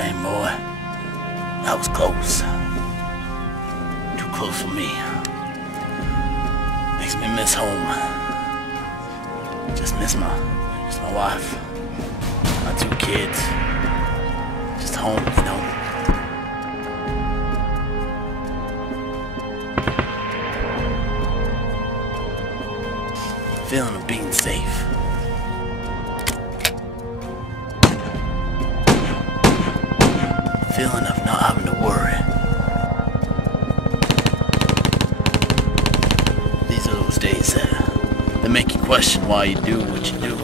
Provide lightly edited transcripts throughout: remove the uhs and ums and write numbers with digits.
Hey boy, that was close. Too close for me. Makes me miss home. Just miss my wife, my 2 kids. Just home, you know. Feeling of being safe. Feeling of not having to worry. These are those days that make you question why you do what you do.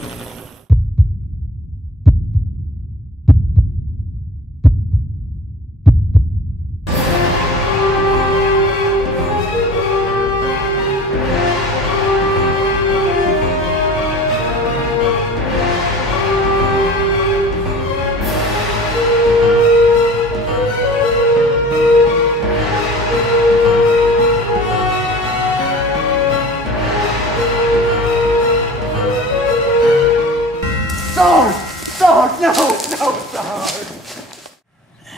No,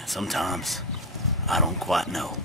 Sometimes I don't quite know.